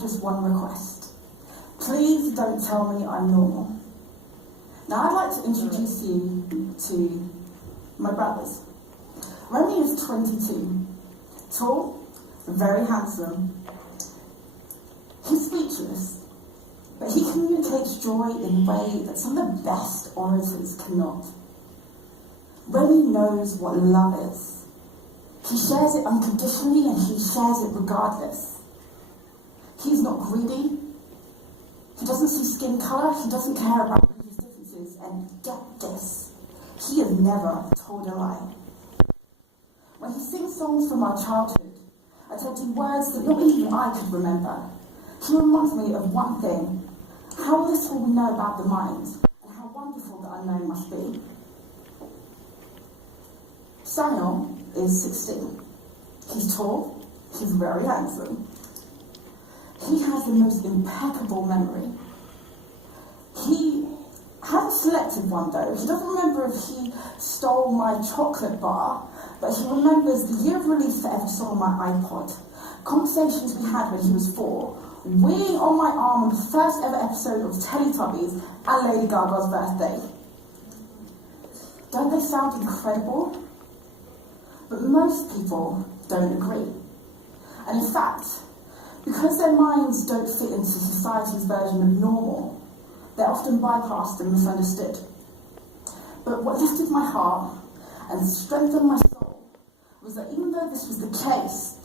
just one request. Please don't tell me I'm normal. Now I'd like to introduce you to my brothers. Remy is 22, tall, very handsome. He's speechless, but he communicates joy in a way that some of the best orators cannot. Remy knows what love is. He shares it unconditionally and he shares it regardless. He's not greedy. He doesn't see skin colour. He doesn't care about religious differences. And get this, he has never told a lie. When he sings songs from our childhood, attempting words that not even I could remember, he reminds me of one thing: how little we know about the mind and how wonderful the unknown must be. Samuel is 16. He's tall, he's very handsome. He has the most impeccable memory. He has a selective one though. He doesn't remember if he stole my chocolate bar, but he remembers the year of release for every song on my iPod, conversations we had when he was 4, weighing on my arm on the first ever episode of Teletubbies and Lady Gaga's birthday. Don't they sound incredible? But most people don't agree. And in fact, because their minds don't fit into society's version of normal, they're often bypassed and misunderstood. But what lifted my heart and strengthened my soul was that even though this was the case,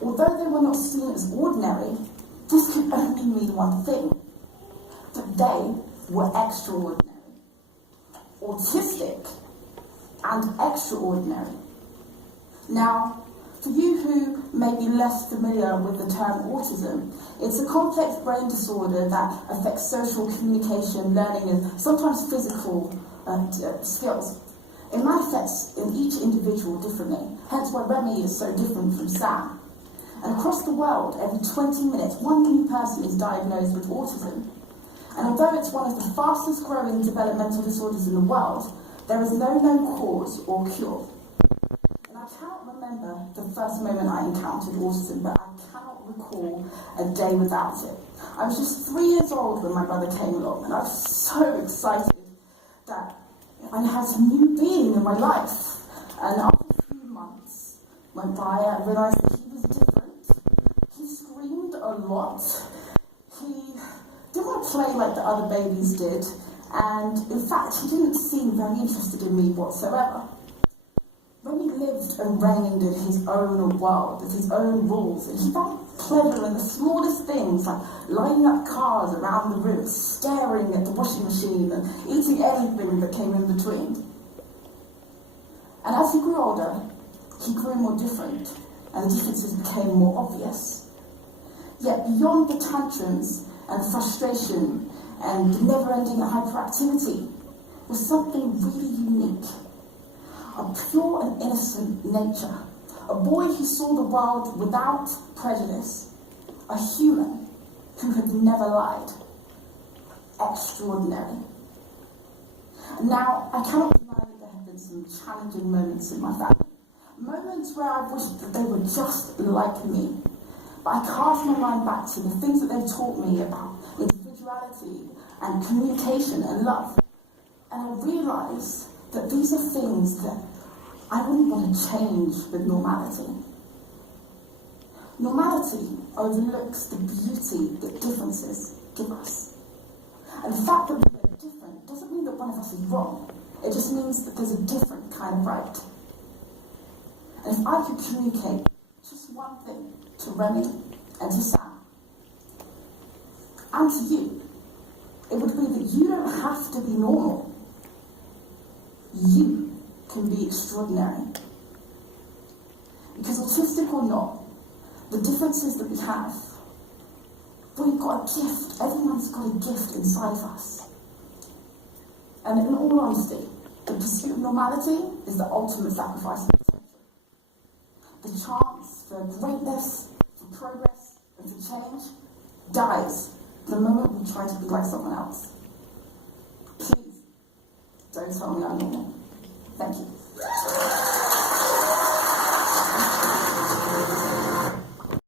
although they were not seen as ordinary, this could only mean one thing: that they were extraordinary, autistic, and extraordinary. Now, for you who may be less familiar with the term autism, it's a complex brain disorder that affects social communication, learning, and sometimes physical skills. It manifests in each individual differently, hence why Remy is so different from Sam. And across the world, every 20 minutes, one new person is diagnosed with autism. And although it's one of the fastest growing developmental disorders in the world, there is no known cause or cure. I cannot remember the first moment I encountered autism, but I cannot recall a day without it. I was just 3 years old when my brother came along, and I was so excited that I had a new being in my life. And after a few months went by, I realised that he was different. He screamed a lot. He didn't want to play like the other babies did, and in fact, he didn't seem very interested in me whatsoever. Remy lived and reigned in his own world, with his own rules, and he found pleasure in the smallest things, like lining up cars around the room, staring at the washing machine, and eating anything that came in between. And as he grew older, he grew more different, and the differences became more obvious. Yet beyond the tantrums and frustration and the never-ending hyperactivity was something really unique. A pure and innocent nature, a boy who saw the world without prejudice, a human who had never lied. Extraordinary. Now, I cannot deny that there have been some challenging moments in my family, moments where I wished that they were just like me, but I cast my mind back to the things that they taught me about individuality and communication and love, and I realised that these are things that I wouldn't want to change with normality. Normality overlooks the beauty that differences give us. And the fact that we are different doesn't mean that one of us is wrong. It just means that there's a different kind of right. And if I could communicate just one thing to Remy and to Sam, and to you, it would be that you don't have to be normal. You can be extraordinary. Because autistic or not, the differences that we have, we've got a gift. Everyone's got a gift inside of us. And in all honesty, the pursuit of normality is the ultimate sacrifice of potential. The chance for greatness, for progress, and for change dies the moment we try to be like someone else. Please, don't tell me I'm normal. Thank you.